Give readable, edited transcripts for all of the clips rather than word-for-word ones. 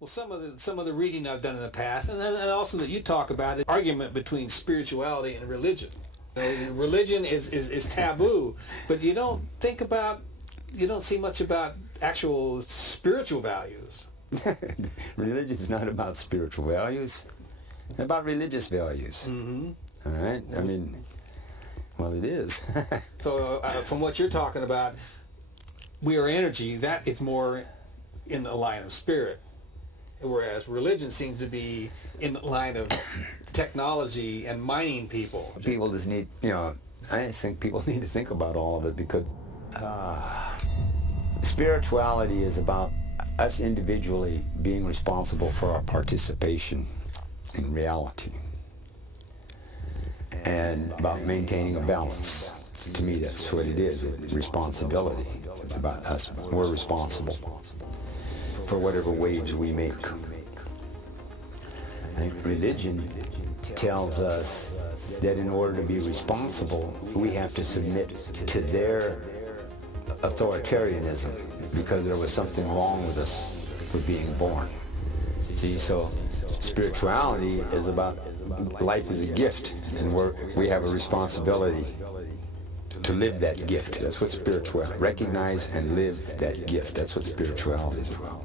Well, some of the reading I've done in the past, and also that you talk about, is argument between spirituality and religion. Religion is taboo, but you don't see much about actual spiritual values. Religion is not about spiritual values. It's about religious values. Mm-hmm. All right? I mean, well, it is. So from what you're talking about, we are energy. That is more in the line of spirit, whereas religion seems to be in the line of technology and mining people. People just need, I just think people need to think about all of it, because spirituality is about us individually being responsible for our participation in reality, and about maintaining a balance. To me, that's what it is, responsibility. It's about us. We're responsible for whatever waves we make. I think religion tells us that in order to be responsible, we have to submit to their authoritarianism, because there was something wrong with us for being born. See, so spirituality is about life is a gift, and we have a responsibility to live that gift. That's what spirituality, recognize and live that gift. That's what spirituality is about.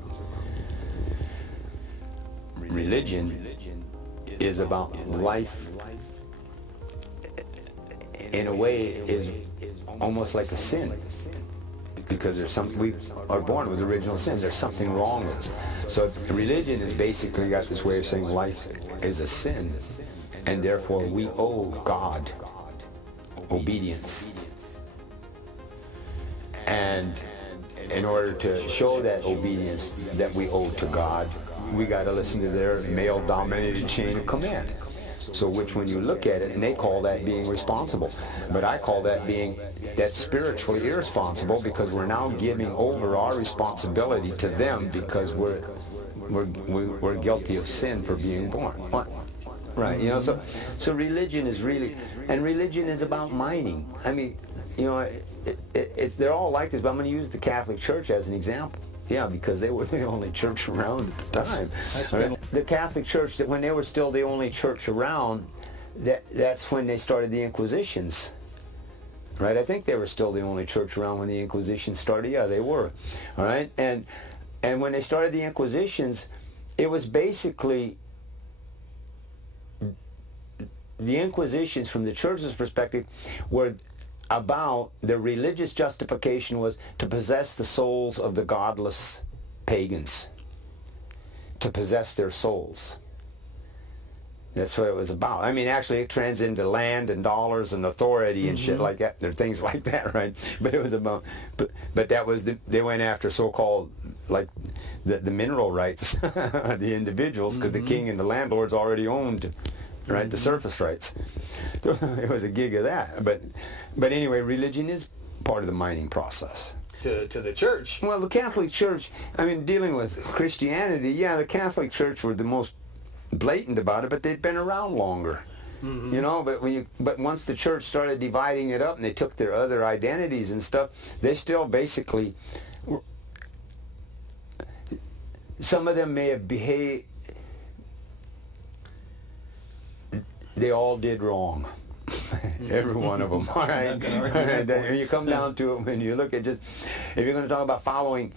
Religion is about life, in a way, is almost like a sin, because we are born with original sin. There's something wrong with us. So religion is basically got this way of saying life is a sin, and therefore we owe God obedience. And in order to show that obedience that we owe to God, we got to listen to their male-dominated chain of command. So which, when you look at it, and they call that being responsible, but I call that's spiritually irresponsible, because we're now giving over our responsibility to them, because we're guilty of sin for being born. What? Right? So religion is really, and religion is about mining. I mean, they're all like this, but I'm going to use the Catholic Church as an example. Yeah, because they were the only church around at the time. Right? The Catholic Church, when they were still the only church around, that's when they started the Inquisitions. Right? I think they were still the only church around when the Inquisition started. Yeah, they were. All right? And when they started the Inquisitions, it was basically the Inquisitions, from the church's perspective, were about the religious justification was to possess the souls of the godless pagans, to possess their souls. That's what it was about. I mean, actually, it trends into land and dollars and authority and shit like that. There are things like that, right? But it was about, but that was they went after so-called, like, the mineral rights, the individuals, because the king and the landlords already owned, right, the surface rights. It was a gig of that. But anyway, religion is part of the mining process. To the church. Well, the Catholic Church, I mean, dealing with Christianity, yeah, the Catholic Church were the most blatant about it, but they'd been around longer. But once the church started dividing it up and they took their other identities and stuff, they still basically, some of them may have behaved, they all did wrong. Every one of them. All right. When you come down to it, when you look at just, if you're going to talk about following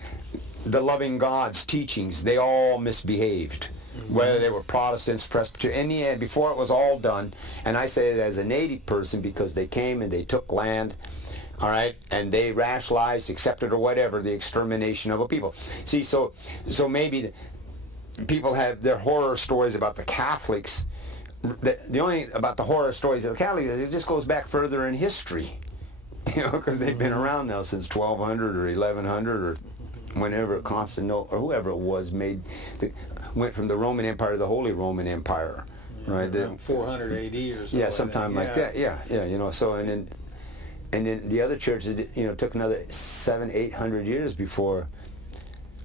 the loving God's teachings, they all misbehaved. Whether they were Protestants, Presbyterian, in the end, before it was all done, and I say it as a native person because they came and they took land, all right, and they rationalized, accepted, or whatever, the extermination of a people. See, so maybe people have their horror stories about the Catholics. The only about the horror stories of the Catholics, it just goes back further in history, because they've been around now since 1200 or 1100 or whenever Constantinople or whoever it was went from the Roman Empire to the Holy Roman Empire, right? 400 AD or something. Yeah, sometime like that. Yeah. So and then the other churches, took another 700-800 years before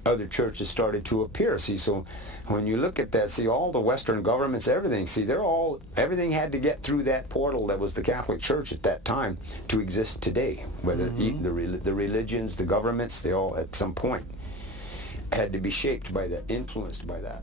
other churches started to appear. See, so when you look at that, see, all the Western governments, everything, see, everything had to get through that portal that was the Catholic Church at that time to exist today. Whether the religions, the governments, they all at some point. had to be shaped by that, influenced by that.